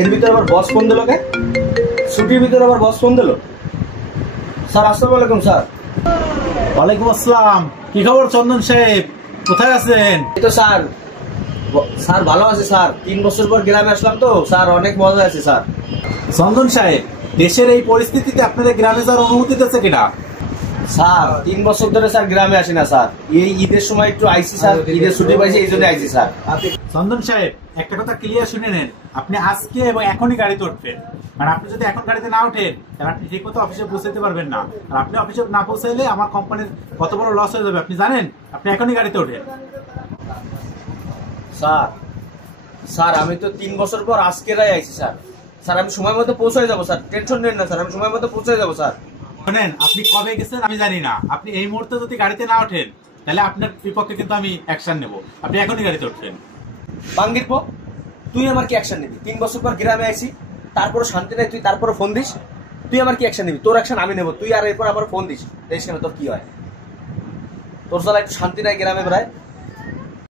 এর ভিতরে আবার বস ফোন দিল কে? ছুটির ভিতরে আবার বস ফোন দিল। স্যার আসসালামু আলাইকুম স্যার। ওয়ালাইকুম আসসালাম। কি খবর চন্দন সাহেব, কোথায় আছেন? এই তো স্যার। স্যার ভালো আছে স্যার, 3 বছর পর গ্রামে আসলাম তো স্যার, অনেক মজা আছে স্যার। চন্দন সাহেব, দেশের এই পরিস্থিতিতে আপনাদের গ্রামে যাওয়ার অনুমতি দিচ্ছে কিনা? স্যার 3 বছর ধরে স্যার গ্রামে আসি না স্যার, এই ঈদের সময় একটু আইসি স্যার, ঈদের ছুটি পাইছি এই জন্য আইসি স্যার। চন্দন সাহেব, একটা কথা ক্লিয়ার শুনে নেন, আপনি আজকে এবং এখনই গাড়িতে উঠবেন। আর আপনি যদি এখন গাড়িতে না ওঠেন তাহলে আপনি ঠিক মতো অফিসে পৌঁছাতে পারবেন না। আর আপনি অফিসে না পৌঁছাইলে আমার কোম্পানির কত বড় লস হয়ে যাবে আপনি জানেন। আপনি এখনই গাড়িতে ওঠেন। স্যার স্যার আমি তো 3 বছর পর আজকেরাই আইছি স্যার। স্যার আমি সময় মতো পৌঁছে যাবো স্যার, টেনশন নেন না স্যার, আমি সময় মতো পৌঁছে যাবো স্যার। শোনেন, আপনি কবে গেছেন আমি জানি না, আপনি এই মুহূর্তে যদি গাড়িতে না ওঠেন তাহলে আপনার বিপক্ষে কিন্তু আমি অ্যাকশন নেব। আপনি এখনই গাড়িতে উঠবেন। বাঙ্গির পো, তুই আমার কি অ্যাকশন নিবি? 3 বছর পর গ্রামে আইছি, তারপরে শান্তি নাই, তুই তারপরে ফোন দিস। তুই আমার কি অ্যাকশন নিবি? তোর অ্যাকশন আমি নেব, তুই আর এরপর আমার ফোন দিস, দেখিস কেন তোর কি হয়। তোর সালা একটু শান্তি নাই গ্রামে প্রায়।